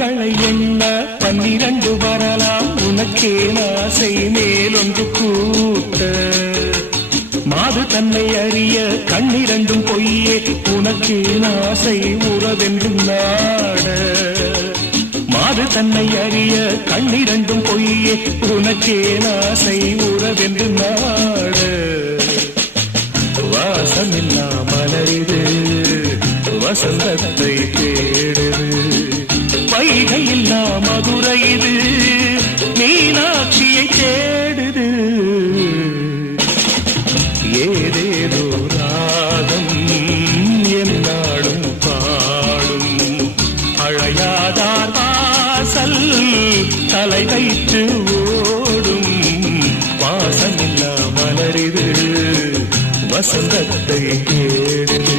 பருவங்களை எண்ண 12 வரலாம் உனக்கே ஆசை மேலொன்று கூட்ட மாது தன்னை அறிய கண்ணிரண்டும் பொய்யே உனக்கே ஆசை உறவென்றும் நாட மாது தன்னை அறிய கண்ணிரண்டும் பொய்யே உனக்கே ஆசை உறவென்றும் நாட வாசமில்லா மலரிது வசந்தத்தை தேடுது வைகையில்லா மதுரை இது மீனாட்சியை தேடுது ஏதேதோ ராகம் என்னாடும் பாடும் அழையாதார் வாசல் தலை வைத்து ஓடும் வாசமில்லா மலரிது வசந்தத்தை தேடுது